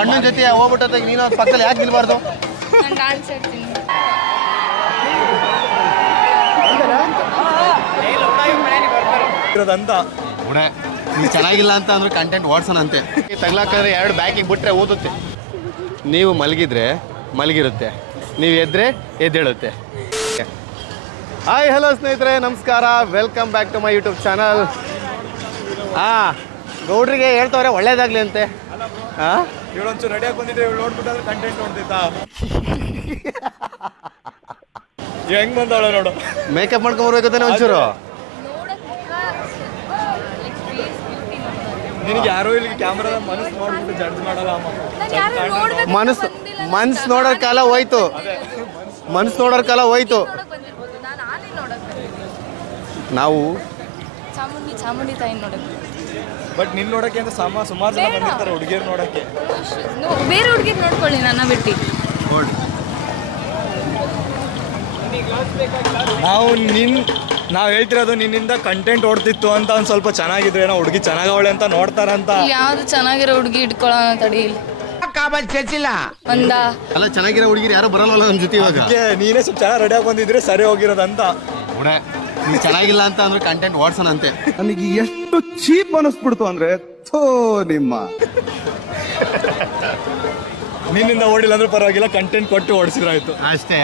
ಅಣ್ಣನ ಜೊತೆ ಹೋಗ್ಬಿಟ್ಟ ನೀನು ಪಕ್ಕದಲ್ಲಿ ಯಾಕೆ ನಿಲ್ಬಾರ್ದು? ನೀವು ಚೆನ್ನಾಗಿಲ್ಲ ಅಂತ ಅಂದ್ರೆ ಕಂಟೆಂಟ್ ಓಡಿಸೋಣ ಅಂತೆ. ತಗ್ಲಾಕಂದ್ರೆ 2 ಬ್ಯಾಕಿಗೆ ಬಿಟ್ರೆ ಓದುತ್ತೆ. ನೀವು ಮಲಗಿದ್ರೆ ಮಲಗಿರುತ್ತೆ, ನೀವು ಎದ್ರೆ ಎದ್ದೇಳುತ್ತೆ. ಹಾಯ್ ಹಲೋ ಸ್ನೇಹಿತರೆ, ನಮಸ್ಕಾರ, welcome back to my YouTube channel. ಗೌಡ್ರಿಗೆ ಹೇಳ್ತವ್ರೆ ಒಳ್ಳೇದಾಗ್ಲಿ ಅಂತೆ. ಇವಳೊಂಚೂರು ರೆಡಿಯಾಗಿ ಬಂದಿದ್ರೆ ಇವಳು ನೋಡ್ಬಿಟ್ಟಾದ್ರೆ ಕಂಟೆಂಟ್ ನೋಡ್ತಿತ್ತಾ ಹೆಂಗ್ ಬಂದವಳ ನೋಡು. ಮೇಕಪ್ ಮಾಡ್ಕೊಂಡ್ಬರ್ಬೇಕಂತಾನೆ ಒಂಚೂರು. ನಿನಗೆ ಯಾರೋ ಇಲ್ಲಿ ಕ್ಯಾಮ್ರಾದ ಮನಸ್ಸು ನೋಡ್ಬಿಟ್ಟು ಜಡ್ಜ್ ಮಾಡಲ್ಲ ಅಮ್ಮ. ಮನ್ಸು ನೋಡೋರ್ ಕಾಲ ಹೋಯ್ತು, ಮನ್ಸು ನೋಡೋರ್ ಕಾಲ ಹೋಯ್ತು. ನಾವು ಚಾಮುಂಡಿ ತಾಯಿ ನೋಡಕ್ಕೆ, ಬಟ್ ನಿನ್ ನೋಡಕ್ಕೆ ಅಂತ ಸುಮಾರು ಜನ ಬಂದಿರ್ತಾರೆ ಹುಡುಗಿಯರು ನೋಡಕ್ಕೆ. ಬೇರೆ ಹುಡುಗಿರು ನೋಡ್ಕೊಳ್ಳಿ, ನನ್ನ ಬಿಟ್ಟು. ನಾವು ಹೇಳ್ತಿರೋದು ನಿನ್ನಿಂದ ಕಂಟೆಂಟ್ ಓಡ್ತಿತ್ತು ಅಂತ ಒಂದು ಸ್ವಲ್ಪ ಚೆನ್ನಾಗಿದ್ರೆ ಏನೋ ಹುಡುಗಿ ಚೆನ್ನಾಗವಳೆ ಅಂತ ನೋಡ್ತಾರಂತ. ಯಾವ್ದು ಚೆನ್ನಾಗಿರೋ ಹುಡುಗಿ ಇಟ್ಕೊಳ್ಳೋಣ ತಡಿ. ಅಲ್ಲ, ಚೆನ್ನಾಗಿರೋ ಹುಡುಗಿರು ಯಾರು ಬರಲ್ಲ ನನ್ನ ಜೊತೆ ಇವಾಗ. ನೀನೇ ಸ್ವಲ್ಪ ಚೆನ್ನಾಗಿ ರೆಡಿಯಾಗಿ ಬಂದಿದ್ರೆ ಸರಿ ಹೋಗಿರೋದಂತ. ನೀವು ಚೆನ್ನಾಗಿಲ್ಲ ಅಂತ ಅಂದ್ರೆ ಕಂಟೆಂಟ್ ಓಡಿಸೋಣ ಅಂತೆ. ನನಗೆ ಎಷ್ಟು ಚೀಪ್ ಅನಿಸ್ಬಿಡ್ತು ಅಂದ್ರೆ ನಿಮ್ಮ ನಿನ್ನಿಂದ ಓಡಿಲ್ಲ ಅಂದ್ರೆ ಪರವಾಗಿಲ್ಲ, ಕಂಟೆಂಟ್ ಕೊಟ್ಟು ಓಡಿಸಿದ್ರಾಯ್ತು ಅಷ್ಟೇ.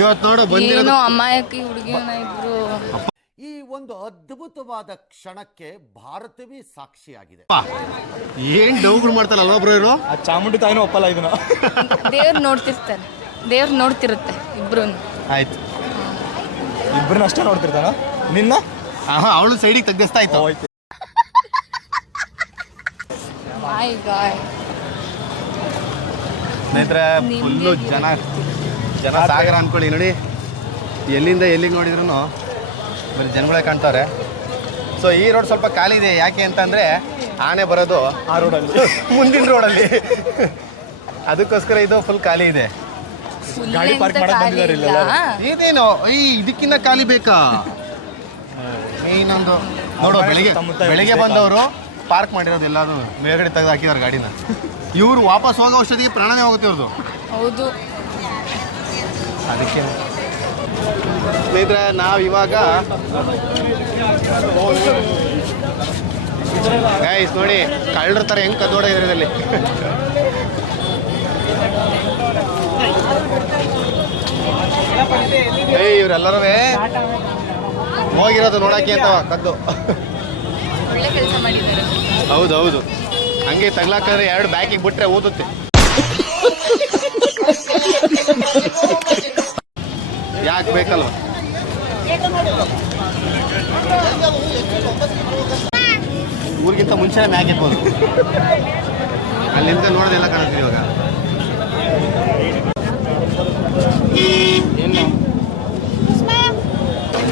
ಇವತ್ತು ನೋಡು ಬಂದಿರೋ ಅಮ್ಮಾಯಕಿ ಹುಡುಗಿನ ಇಬ್ರು. ಈ ಒಂದು ಅದ್ಭುತವಾದ ಕ್ಷಣಕ್ಕೆ ಭಾರತವೇ ಸಾಕ್ಷಿಯಾಗಿದೆ. ಏನ್ ಡೌಗಳು ಮಾಡ್ತಾರಲ್ವಾ ಬ್ರೋ ಇವರು? ಆ ಚಾಮುಂಡಿ ತಾಯಿನೂ ಒಪ್ಪಲ್ಲ ಇದನ್ನ. ದೇವ್ರು ನೋಡ್ತಿರ್ತಾರೆ, ದೇವ್ರು ನೋಡ್ತಿರುತ್ತೆ ಇಬ್ರು. ಆಯ್ತು, ಇಬ್ಬರನ್ನ ಅಷ್ಟೇ ನೋಡ್ತಿರ್ತಾನ. ನಿನ್ನ ಅವಳು ಸೈಡಿಗೆ ತಗ್ಗಿಸ್ತಾ ಇತ್ತು. ಸ್ನೇಹಿತರೆ, ಫುಲ್ಲು ಜನ ಸಾಗರ ಅನ್ಕೊಳ್ಳಿ. ನೋಡಿ, ಎಲ್ಲಿಂದ ಎಲ್ಲಿಗೆ ನೋಡಿದ್ರು ಬರೀ ಜನಗಳೇ ಕಾಣ್ತಾರೆ. ಸೊ ಈ ರೋಡ್ ಸ್ವಲ್ಪ ಖಾಲಿ ಇದೆ. ಯಾಕೆ ಅಂತಂದರೆ ಆನೆ ಬರೋದು ಆ ರೋಡಲ್ಲಿ, ಮುಂದಿನ ರೋಡಲ್ಲಿ. ಅದಕ್ಕೋಸ್ಕರ ಇದು ಫುಲ್ ಖಾಲಿ ಇದೆ. ಗಾಡಿ ಪಾರ್ಕ್ ಮಾಡಕ್ ಬಂದಿದ್ದಾರೆ ಇಲ್ಲ. ಇದೇನು ಇದಕ್ಕಿನ್ನ ಖಾಲಿ ಬೇಕಾ? ಇನ್ನೊಂದು ನೋಡು, ಬೆಳಿಗ್ಗೆ ಬಂದವರು ಪಾರ್ಕ್ ಮಾಡಿರೋದು ಎಲ್ಲಾದ್ರು ಮೇಲ್ಗಡೆ ತೆಗೆದು ಹಾಕಿದಾರೆ ಗಾಡಿನ. ಇವ್ರು ವಾಪಸ್ ಹೋಗೋ ಅಷ್ಟೊತ್ತಿಗೆ ಪ್ರಾಣನೇ ಹೋಗುತ್ತೆ ಇವ್ರದ್ದು. ಹೌದು. ಅದಕ್ಕೆ ಸ್ನೇಹಿತರೆ, ನಾವು ಇವಾಗ ಗೈಸ್ ನೋಡಿ, ಕಳ್ಳರ ಥರ ಹೆಂಗೆ ಕದ್ದೋಡ ಇದರಲ್ಲಿ. ಇವರೆಲ್ಲರೂ ಹೋಗಿರೋದು ನೋಡಕ್ಕೆ ಅಂತ ಕದ್ದು. ಒಳ್ಳೆ ಕೆಲಸ ಮಾಡಿದ್ದಾರೆ. ಹೌದೌದು, ಹಂಗೆ ತಗ್ಲಾಕಂದ್ರೆ 2 ಬ್ಯಾಕಿಗೆ ಬಿಟ್ರೆ ಓದುತ್ತೆ. ಯಾಕೆ ಬೇಕಲ್ವ? ಊರಿಗಿಂತ ಮುಂಚೆನೇ ಮ್ಯಾಗ್ ಎತ್ಬೋದು. ಅಲ್ಲಿಂದ ನೋಡೋದೆಲ್ಲ ಕಾಣುತ್ತೆ ಇವಾಗ.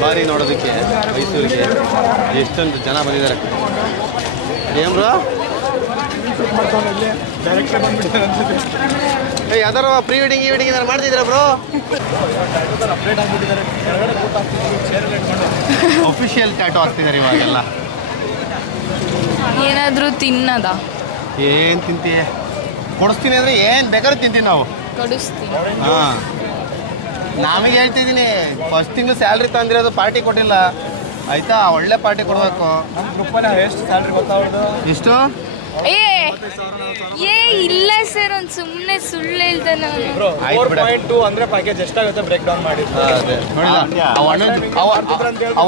ಬಾರಿ ನೋಡೋದಕ್ಕೆ ಮೈಸೂರಿಗೆ ಎಷ್ಟೊಂದು ಜನ ಬಂದಿದ್ದಾರೆ. ಏನ್ ಬ್ರೋ, ಯಾವ್ದಾರು ಪ್ರೀ ವೆಡ್ಡಿಂಗ್ ಏನಾರು ಮಾಡ್ತಿದ್ದೀರಾ ಬ್ರೋ? ಅಫಿಷಿಯಲ್ ಟ್ಯಾಟೋ ಹಾಕ್ತಿದ್ದಾರೆ ಇವಾಗೆಲ್ಲ. ಏನಾದ್ರೂ ತಿನ್ನದ? ಏನ್ ತಿಂತೀಯ? ಕೊಡಿಸ್ತೀನಿ ಅಂದ್ರೆ ಏನ್ ಬೇಕಾದ್ರೂ ತಿಂತೀವಿ ನಾವು. ಕೊಡಿಸ್ತೀನಿ. ಹಾಂ, ನಮಗೆ ಹೇಳ್ತಿದ್ದೀನಿ, ಫಸ್ಟ್ ತಿಂಗಳು ಸ್ಯಾಲ್ರಿ ತಂದಿರೋದು, ಪಾರ್ಟಿ ಕೊಟ್ಟಿಲ್ಲ ಆಯ್ತಾ? ಒಳ್ಳೆ ಪಾರ್ಟಿ ಕೊಡಬೇಕು. ನಮ್ಮ ಗ್ರೂಪಲ್ಲಿ ಎಷ್ಟು ಸ್ಯಾಲ್ರಿ ಗೊತ್ತಾಗೋದು? ಎಷ್ಟು? ಇಲ್ಲ ಸರ್, ಒಂದು ಸುಮ್ಮನೆ ಸುಳ್ಳು ಹೇಳ್ತಾನೆ. 4.2 ಅಂದ್ರೆ ಪ್ಯಾಕೇಜ್ ಎಷ್ಟಾಗುತ್ತೆ ಬ್ರೇಕ್ ಡೌನ್ ಮಾಡಿ.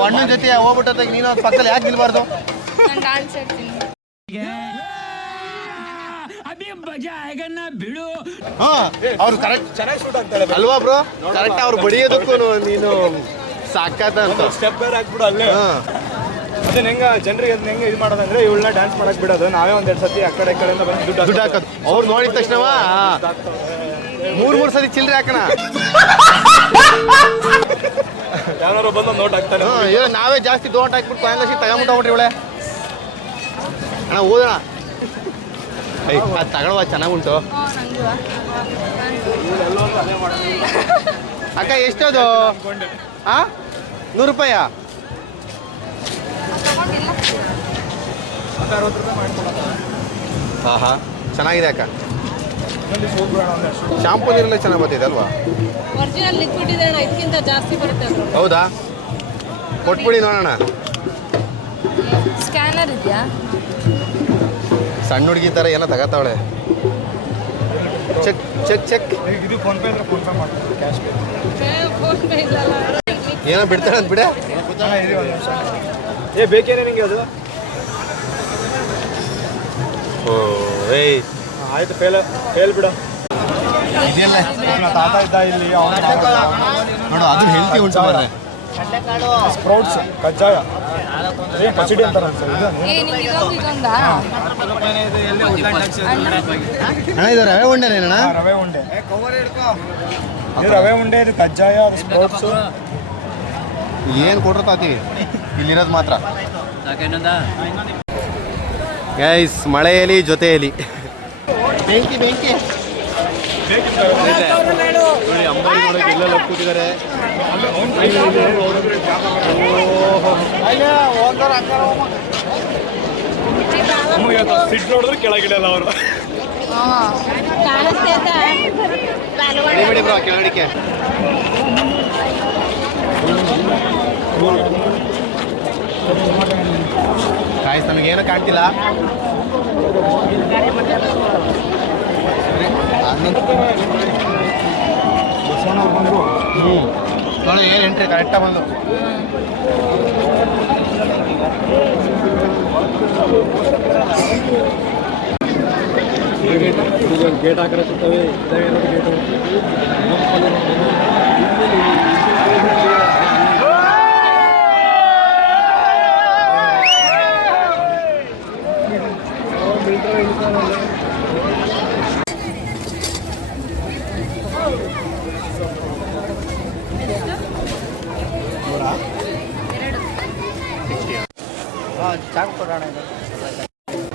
ಅಣ್ಣನ ಜೊತೆ ಹೋಗ್ಬಿಟ್ಟ ನೀನು ಪಕ್ಕದಲ್ಲಿ ಯಾಕೆ ನಿಲ್ಬಾರ್ದು? ನಾನು ಡಾನ್ಸ್ ಆಡ್ತೀನಿ. ಅವ್ರು ಕರೆಕ್ಟ್ ಚೆನ್ನಾಗಿ ಶೂಟ್ ಆಗ್ತಾರೆ ಅಲ್ವಾ ಬ್ರೋ? ಕರೆಕ್ಟ್ ಅವ್ರು ಬಡಿಯೋದಕ್ಕೂ ನೀನು ಸಾಕಾದ ಅಂತ ಸ್ಟೆಪ್ ಬೇರೆ ಹಾಕ್ಬಿಡು ಅಲ್ಲೇ. ಅದನ್ನ ಹೆಂಗ ಜನರಿಗೆ ಅದನ್ನ ಹೆಂಗೆ ಇದು ಮಾಡೋದಂದ್ರೆ ಇವಳನ್ನ ಡ್ಯಾನ್ಸ್ ಮಾಡಕ್ ಬಿಡೋದು, ನಾವೇ ಒಂದೆರಡು ಸತಿ ಆ ಕಡೆ ಕಡೆಯಿಂದ ಬಂದು ದುಡ್ಡು ಹಾಕೋದು. ಅವ್ರು ನೋಡಿದ ತಕ್ಷಣ 3 ಸತಿ ಚಿಲ್ಲರೆ ಹಾಕೋಣ. ಯಾರು ಬಂದು ನೋಟ್ ಹಾಕ್ತಾರೆ. ನಾವೇ ಜಾಸ್ತಿ ದೋಟ ಹಾಕ್ಬಿಟ್ಟು ಕಾಂಗ್ರೆಸ್ ತಗೊಂಬಿಟ್ಟೋಗ್ರಿ ಇವಳೆ. ಅಣ್ಣ ಓದೋಣ, ಅದು ತಗೊಳ್ಳುವ, ಚೆನ್ನಾಗುಂಟು. ಅಕ್ಕ ಎಷ್ಟದು? 100 ರೂಪಾಯ? ಮತ್ತೆ 60 ರೂಪಾಯಿ ಮಾಡ್ಕೊಡೋಣ. ಆಹಾ ಚೆನ್ನಾಗಿದೆ ಅಕ್ಕ. ಇನ್ನೊಂದು ಸೋಪ್ ಬೇಡ ಅಂದ್ರೆ ಅಷ್ಟು. ಶಾಂಪೂ ನೀರೆಲ್ಲ ಚೆನ್ನಾಗಿ ಬರ್ತಿದೆ ಅಲ್ವಾ? ಒರಿಜಿನಲ್ ಲಿಕ್ವಿಡ್ ಇದೆ ಅಣ್ಣ, ಇದಕ್ಕಿಂತ ಜಾಸ್ತಿ ಬರುತ್ತೆ ಅದು. ಹೌದಾ? ಕೊಟ್ಬಿಡಿ ನೋಡೋಣ. ಸ್ಕ್ಯಾನರ್ ಇದೆಯಾ? ಸಣ್ಣ ಹುಡುಗಿ ಥರ ಏನೋ ತಗೋತಾವಳೆ. Check check check. ಈಗ ಇದು ಫೋನ್ ಪೇ ಅಂದ್ರೆ ಫೋನ್ ಪೇ ಮಾಡ್ತೀನಿ, ಕ್ಯಾಶ್ ಪೇ. ಫೋನ್ ಪೇ ಇಲ್ಲಲ್ಲ. ಏನೋ ಬಿಡ್ತಾಳೆ ಅಂತ ಬಿಡೆ. ಇರಿ ಒಂದು ನಿಮಿಷ. ಬೇಕೇನೆ ನಿಂಗೆ ಅದು? ಓ ಏಯ್ ಆಯ್ತು, ಫೇಲ್ ಬಿಡು. ಇದೆಲ್ಲ ನನ್ನ ತಾತ ಇದ್ದ ಇಲ್ಲಿ, ಅವನ ನೋಡು ಅದು ಹೆಲ್ತಿ ಉಂಟು ಮಾರ್ರೆ. ಸ್ಪ್ರೌಟ್ಸ್ ಕಜ್ಜಾಯ ಪಚಡಿ ಅಂತಾರೆ ಸರ್. ಇದು ನಿಮ್ಗೆ ಇದೊಂದಾ? ಅಣ್ಣ ಇದು ರವೆ ಉಂಡೆನೇನಣ್ಣ? ರವೆ ಉಂಡೆ. ಇದು ರವೆ ಉಂಡೆ, ಇದು ಕಜ್ಜಾಯ, ಅದು ಸ್ಪ್ರೌಟ್ಸು. ಏನು ಕೊಟ್ರು ತಾತೀವಿ, ಇಲ್ಲಿರೋದು ಮಾತ್ರ. ಗೈಸ್ ಮಳೆಯಲ್ಲಿ ಜೊತೆಯಲ್ಲಿ ಬೆಂಕಿ ಬೆಂಕಿ ನೋಡಿ, ಅಂಬಾರಿ ನೋಡೋಕೆ ಎಲ್ಲೆಲ್ಲ ಕೂತಿದ್ದಾರೆ. ಸಿಟ್ ನೋಡಿದ್ರೆ ಕೆಳಗಿಡಲ್ಲ ಅವರು. ಬಿಡಿ ಬ್ರೋ ಕೆಳಗಡಿಕೆ. ಕಾಯ್ಸ್ ನಮಗೇನೋ ಕಾಣ್ತಿಲ್ಲ. ನೋಡಿ ಏನು ಎಂಟ್ರಿ ಕರೆಕ್ಟಾಗಿ ಬಂದು. ಗೇಟ್ ಹಾಕಿರ ಸಿಗ್ತವೆ.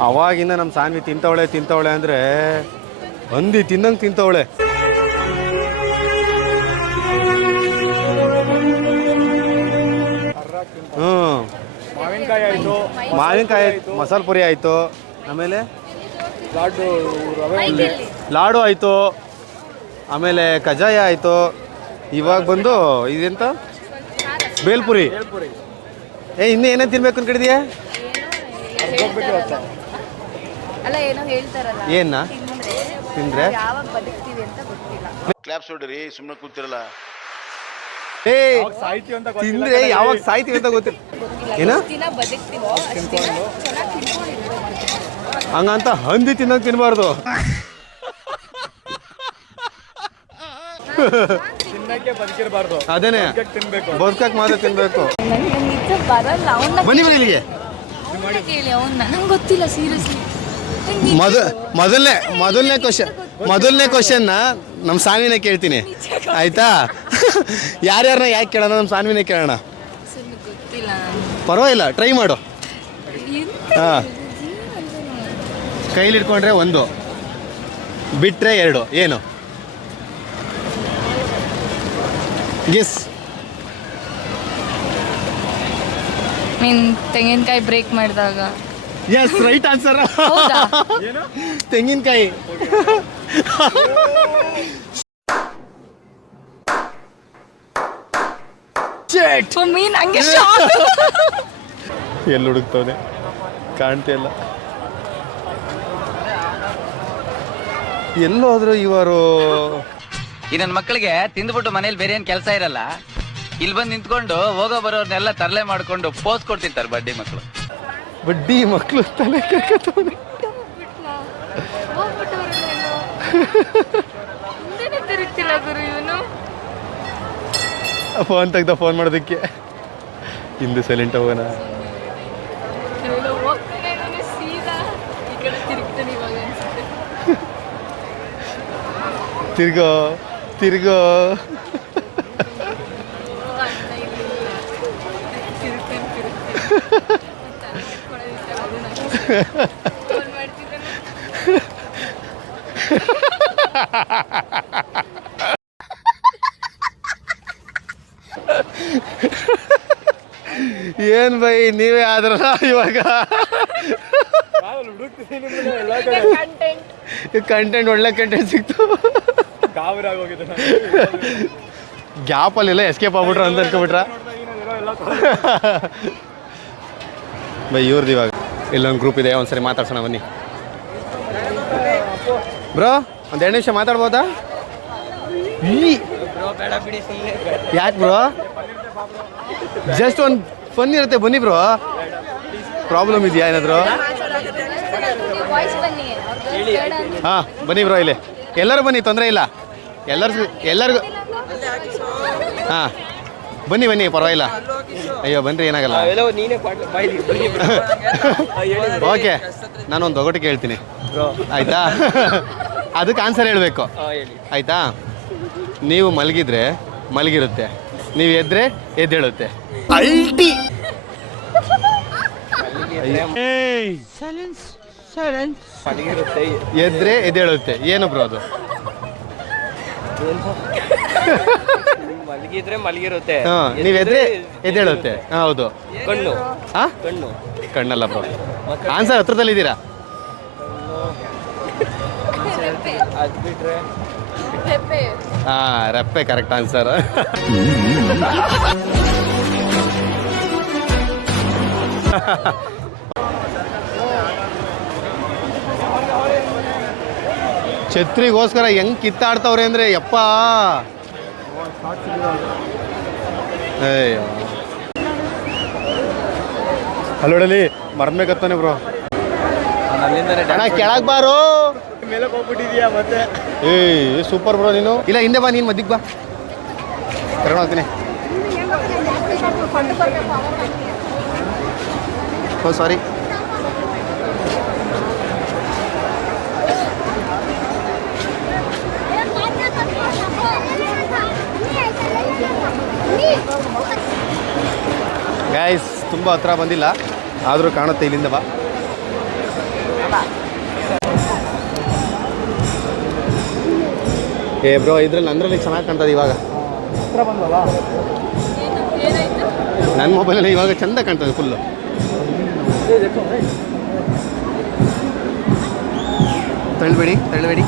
ಅವಾಗಿಂದ ನಮ್ಮ ಸಾನ್ವಿ ತಿಂತವಳೆ ಅಂದರೆ ಹಂದಿ ತಿನ್ನಂಗೆ ತಿಂತವಳೆ. ಹ್ಞೂ ಮಾವಿನಕಾಯಿ ಆಯಿತು, ಮಾವಿನಕಾಯಿ ಮಸಾಲೆ ಪುರಿ ಆಯಿತು, ಆಮೇಲೆ ಲಾಡು ರವೆ ಉಂಡೆ, ಲಾಡು ಆಯಿತು, ಆಮೇಲೆ ಕಜ್ಜಾಯ ಆಯಿತು. ಇವಾಗ ಬಂದು ಇದೆಂತ ಬೇಲ್ಪುರಿ. ಇನ್ನೂ ಏನೇನು ತಿನ್ಬೇಕು ಅನ್ಕೊಂಡಿದ್ಯಾ? ಅಲ್ಲ ಏನೋ ಹೇಳ್ತಾರಲ್ಲ, ಏನ ತಿಂದ್ರೆ ಯಾವಾಗ ಬದುಕ್ತೀವಿ ಅಂತ ಗೊತ್ತಿಲ್ಲ. ಕ್ಲಾಪ್ಸ್ ಹೊಡ್ರಿ, ಸುಮ್ಮನೆ ಕೂತಿರಲ್ಲ. ಏ ಸಾಹಿತ್ಯ ಅಂತ ತಿಂದ್ರೆ ಯಾವಾಗ ಸಾಯ್ತೀವಿ ಅಂತ ಗೊತ್ತಿಲ್ಲ. ಏನ ದಿನ ಬದುಕ್ತೀವೋ ಅಷ್ಟು ದಿನ ಚೆನ್ನಾಗಿ ತಿನ್ಕೊಂಡಿರ್ಬೇಕು. ಹಂಗಂತ ಹಂದಿ ತಿನ್ನಂಗೆ ತಿನ್ಬಾರ್ದು. ತಿನ್ನಕ್ಕೆ ಬದುಕಿರಬಾರ್ದು, ಅದೇನೆ ತಿನ್ಬೇಕು. ಬದುಕಕ್ಕೆ ಮಾತ್ರ ತಿನ್ಬೇಕು. ನನಗೆ ನಿಜ ಬರಲ್ಲ. ಅವನ್ನ ಬನ್ನಿ ಬನ್ನಿ ಇಲ್ಲಿಗೆ. ಕೇಳಿ ಅವನ್ನ, ನಂಗೆ ಗೊತ್ತಿಲ್ಲ ಸೀರಿಯಸ್ಲಿ. ಮೊದಲನೇ ಕ್ವಶನ್ನ ನಮ್ಮ ಸಾನ್ವಿನೇ ಕೇಳ್ತೀನಿ ಆಯ್ತಾ? ಯಾರ್ಯಾರನ್ನ ಯಾಕೆ ಕೇಳೋಣ? ನಮ್ಮ ಸಾನ್ವಿನೇ ಕೇಳೋಣ. ಗೊತ್ತಿಲ್ಲ. ಪರವಾಗಿಲ್ಲ, ಟ್ರೈ ಮಾಡು. ಹಾಂ, ಕೈಲಿ ಇಟ್ಕೊಂಡ್ರೆ 1, ಬಿಟ್ಟರೆ 2. ಏನು ಗೆಸ್? ಮೀನ್ ತೆಂಗಿನಕಾಯಿ ಬ್ರೇಕ್ ಮಾಡಿದಾಗ. Yes, right answer. ಹೌದಾ? ತೆಂಗಿನಕಾಯಿ. ಮೀನ್ ಹಂಗೆ ಎಲ್ಲಿ ಹುಡುಕ್ತವನೆ ಕಾಣ್ತಾ ಇಲ್ಲ. ಎಲ್ಲೋದ್ರು ಇವರು? ಈ ನನ್ನ ಮಕ್ಕಳಿಗೆ ತಿಂದ್ಬಿಟ್ಟು ಮನೇಲಿ ಬೇರೆ ಏನ್ ಕೆಲಸ ಇರಲ್ಲ, ಇಲ್ಲಿ ಬಂದು ನಿಂತ್ಕೊಂಡು ಹೋಗೋ ಬರೋರ್ನೆಲ್ಲ ತರಲೆ ಮಾಡ್ಕೊಂಡು ಪೋಸ್ ಕೊಡ್ತಿರ್ತಾರೆ ಬಡ್ಡಿ ಮಕ್ಕಳು. ಬಡ್ಡಿ ಮಕ್ಕಳು ತಲೆ ಕೆಕ್ಕತ್ತವನೆ. ತಿರುಗ್ತಿಲ್ಲ ಗುರು ಇವನು. ಫೋನ್ ತೆಗ್ದ ಫೋನ್ ಮಾಡೋದಕ್ಕೆ. ಹಿಂದೆ ಸೈಲೆಂಟ್ ಹೋಗೋಣ. ಸೀದಾ ಈ ಕಡೆ ತಿರುಗ್ತಾನೆ ಇವಾಗ ಅನ್ಸುತ್ತೆ. ತಿರ್ಗೋ ತಿರ್ಗೋ. ಏನ್ ಬೈ ನೀವೇ ಆದ್ರಲ್ಲ ಇವಾಗ. ಕಂಟೆಂಟ್ ಒಳ್ಳೆ ಕಂಟೆಂಟ್ ಸಿಕ್ತು. ಗಾಬರಾಗೋಗಿದೆ ಗ್ಯಾಪಲ್ಲೆಲ್ಲ ಎಸ್ಕೇಪ್ ಆಗ್ಬಿಟ್ರ ಅಂತ ಅನ್ಕೊಬಿಟ್ರ. ಬೈ ಇವ್ರದ್ದು ಇವಾಗ ಇಲ್ಲೊಂದು ಗ್ರೂಪ್ ಇದೆ, ಒಂದ್ಸರಿ ಮಾತಾಡ್ಸೋಣ ಬನ್ನಿ. ಬ್ರೋ ಒಂದು 2 ನಿಮಿಷ ಮಾತಾಡ್ಬೋದಾ? ಯಾಕೆ ಬ್ರೋ? ಜಸ್ಟ್ ಒಂದು ಫನ್ ಇರುತ್ತೆ, ಬನ್ನಿ ಬ್ರೋ. ಪ್ರಾಬ್ಲಮ್ ಇದೆಯಾ ಏನಾದರೂ? ಹಾಂ ಬನ್ನಿ ಬ್ರೋ, ಇಲ್ಲಿ ಎಲ್ಲರೂ ಬನ್ನಿ, ತೊಂದರೆ ಇಲ್ಲ. ಎಲ್ಲರಿಗೂ ಹಾಂ ಬನ್ನಿ ಬನ್ನಿ, ಪರವಾಗಿಲ್ಲ. ಅಯ್ಯೋ ಬನ್ನಿರಿ, ಏನಾಗಲ್ಲ. ಓಕೆ, ನಾನೊಂದು ಒಗಟಿಗೆ ಹೇಳ್ತೀನಿ ಆಯಿತಾ? ಅದಕ್ಕೆ ಆನ್ಸರ್ ಹೇಳಬೇಕು ಆಯಿತಾ? ನೀವು ಮಲಗಿದ್ರೆ ಮಲಗಿರುತ್ತೆ, ನೀವು ಎದ್ದರೆ ಎದ್ದೇಳುತ್ತೆ. ಅಲ್ಟಿ ಎದ್ರೆ ಎದ್ದೇಳುತ್ತೆ. ಏನು ಬ್ರೋ ಅದು? ಮಲಗಿದ್ರೆ ಮಲಗಿರುತ್ತೆ, ಹಾಂ, ನೀವು ಎದ್ರೆ ಎದ್ದೇಳುತ್ತೆ. ಹೌದು. ಕಣ್ಣು ಹಾಂ, ಕಣ್ಣಲ್ಲ ಬ್ರೋ. ಆನ್ಸರ್ ಹತ್ರದಲ್ಲಿದ್ದೀರಾ. ಅದ್ ಬಿಟ್ರೆ ಹಾಂ, ರೆಪ್ಪೆ ಕರೆಕ್ಟ್ ಆನ್ಸರ್. ಛತ್ರಿಗೋಸ್ಕರ ಹೆಂಗ್ ಕಿತ್ತಾಡ್ತವ್ರೆ ಅಂದ್ರೆ ಯಪ್ಪ. ಅಯ್ಯೋ ಅಲ್ಲೋಡಲಿ ಮರ್ಮೇಕತ್ತಾನೆ ಬ್ರೋ. ಅಣ್ಣ ಕೆಳಗ್ ಬಾರೋ. ಮೇಲೆ ಹೋಗ್ಬಿಟ್ಟಿದ್ಯಾ ಮತ್ತೆ? ಏಯ್ ಸೂಪರ್ ಬ್ರೋ ನೀನು. ಇಲ್ಲ ಹಿಂದೆ ಬಾ, ನೀನು ಮದ್ದಿಗೆ ಬಾ, ಕರ್ಕೊಂಡು ಹೋಗ್ತೀನಿ. ಓ ಸಾರಿ. ಗೈಸ್ ತುಂಬ ಹತ್ರ ಬಂದಿಲ್ಲ, ಆದರೂ ಕಾಣುತ್ತೆ ಇಲ್ಲಿಂದ ಬಾ. ಏ ಬ್ರೋ, ಇದ್ರಲ್ಲಿ ಅಂದ್ರಲ್ಲಿ ಚೆನ್ನಾಗಿ ಕಾಣ್ತದೆ ಇವಾಗ. ನನ್ನ ಮೊಬೈಲಲ್ಲಿ ಇವಾಗ ಚೆಂದ ಕಾಣ್ತದೆ ಫುಲ್ಲು. ತಳ್ಳಬೇಡಿ ತಳ್ಳಬೇಡಿ.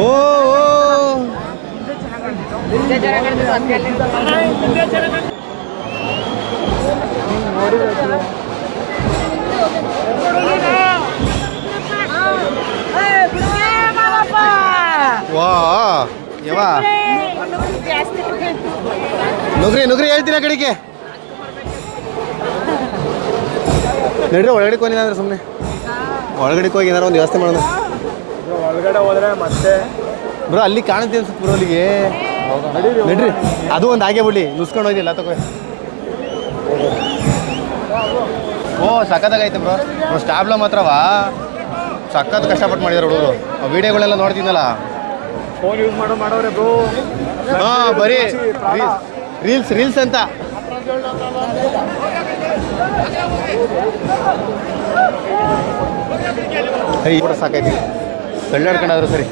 ಓ ವಾ ಯವಾ ನುಗ್ರಿ ಹೇಳ್ತೀರಾ ಕಡೆಗೆ ನಡ್ರಿ. ಒಳಗಡೆ ಹೋಗಿಲ್ಲ ಅಂದ್ರೆ ಸುಮ್ಮನೆ ಒಳಗಡೆ ಹೋಗಿ ಏನಾರು ಒಂದು ವ್ಯವಸ್ಥೆ ಮಾಡೋಣ. ಒಳಗಡೆ ಹೋದ್ರೆ ಮತ್ತೆ ಬ್ರೋ ಅಲ್ಲಿ ಕಾಣುತ್ತೆ ಅನ್ಸುತ್ತೆ ಬ್ರೋ ಅಲ್ಲಿಗೆ. ನಡ್ರಿ, ಅದು ಒಂದು ಹಾಗೆ ಬಿಡಿ, ನುಸ್ಕೊಂಡು ಹೋಗಿಲ್ಲ ತಗೋ. ಓ ಸಖತ್ತಾಗೈತೆ ಬ್ರೋ. ಸ್ಟಾಬ್ಲ ಮಾತ್ರವಾ ಸಖತ್ ಕಷ್ಟಪಟ್ಟು ಮಾಡಿದಾರೆ ಹುಡುಗರು. ವಿಡಿಯೋಗಳೆಲ್ಲ ನೋಡ್ತಿದ್ದಲ್ಲ. ಫೋನ್ ಯೂಸ್ ಮಾಡೋರೆ ಬ್ರೋ. ಹಾಂ ಬರೀ ರೀಲ್ಸ್ ಅಂತ. ಕೂಡ ಸಾಕೈತಿ, ಕಳ್ಳಾಡ್ಕೊಂಡಾದ್ರು ಸರಿ.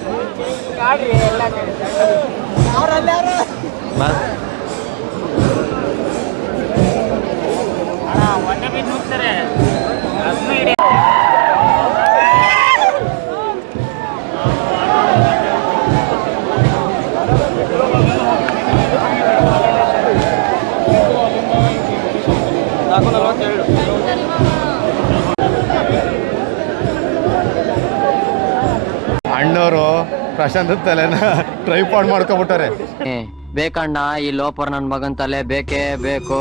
ಅಣ್ಣವರು ಪ್ರಶಾಂತ್ ತಲೆನ ಟ್ರೈಪಾಡ್ ಮಾಡ್ಕೊಬಿಟ್ಟಾರೆ. ಬೇಕಣ್ಣ, ಈ ಲೋಪರ್ ನನ್ ಮಗನ್ ತಲೆ ಬೇಕೇ ಬೇಕು.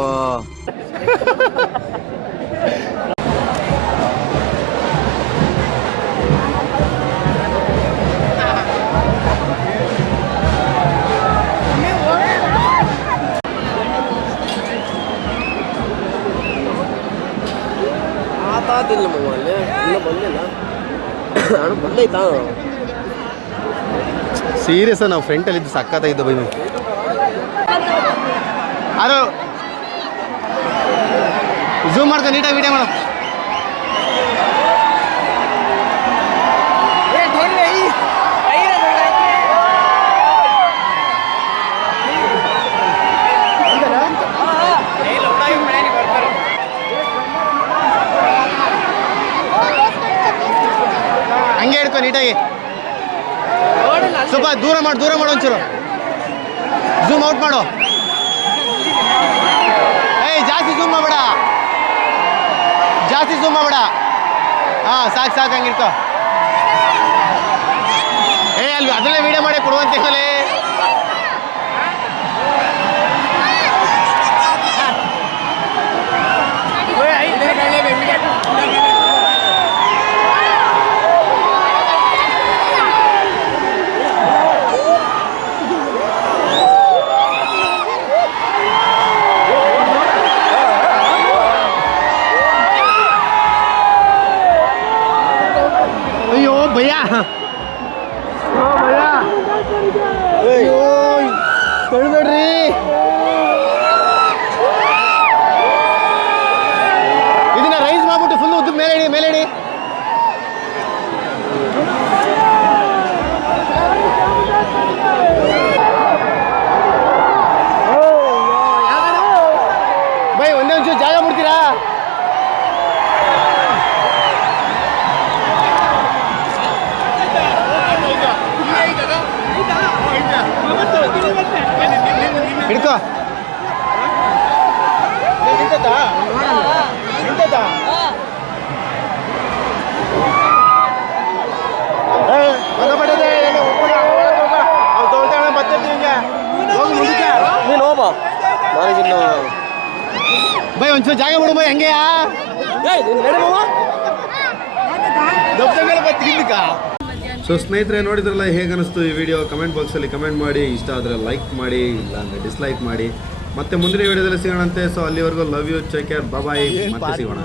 ಸೀರಿಯಸ್, ನಾವು ಫ್ರಂಟಲ್ಲಿದ್ದು ಸಕ್ಕತ್ತಾಗಿದ್ದು ಬೈ. ಅರೋ ಝೂಮ್ ಮಾಡ್ಕೊ ನೀಟಾಗಿ ವಿಡಿಯೋ ಮಾಡು. ಹಂಗೆ ಹಿಡ್ಕೊ ನೀಟಾಗಿ. ಸ್ವಲ್ಪ ದೂರ ಮಾಡು ಒಂಚೂರು. ಝೂಮ್ ಔಟ್ ಮಾಡು. ಏಯ್ ಜಾಸ್ತಿ ಝೂಮ್ ಮಾಡಬೇಡ. ಹಾಂ ಸಾಕು ಹಂಗೆ ಇರ್ಕೊ. ಅಲ್ಲಿ ಅದನ್ನೇ ವಿಡಿಯೋ ಮಾಡಿ ಕೊಡುವಂತೇಳಿ. ಅಯ್ಯೋ ಭಯ. ಅಯ್ಯೋ ತೊಳ್ಬೇಡ್ರಿ. ಇದನ್ನ ರೈಸ್ ಮಾಡ್ಬಿಟ್ಟು ಫುಲ್ ಉದ್ದ ಮೇಲೆ ಇಡಿ. ಬೈ ಒಂದೇ ಒಂಚೂರು ಜಾಗ ಬಿಡ್ತೀರಾ? ಹಿಡ್ಕೋ. ಬೈ ಒಂಚೂರು ಜಾಗ ಬಿಡು ಬೈ. ಹಂಗೆಯಾ ಸೊ ಸ್ನೇಹಿತರೆ, ನೋಡಿದ್ರಲ್ಲ ಹೇಗೆ ಅನಿಸ್ತು ಈ ವಿಡಿಯೋ? ಕಮೆಂಟ್ ಬಾಕ್ಸಲ್ಲಿ ಕಮೆಂಟ್ ಮಾಡಿ. ಇಷ್ಟ ಆದರೆ ಲೈಕ್ ಮಾಡಿ, ಇಲ್ಲಾಂದರೆ ಡಿಸ್ಲೈಕ್ ಮಾಡಿ. ಮತ್ತೆ ಮುಂದಿನ ವಿಡಿಯೋದಲ್ಲಿ ಸಿಗೋಣಂತೆ. ಸೊ ಅಲ್ಲಿವರೆಗೂ ಲವ್ ಯು, ಟೇಕ್ ಕೇರ್, ಬಾಯ್. ಮತ್ತೆ ಸಿಗೋಣ.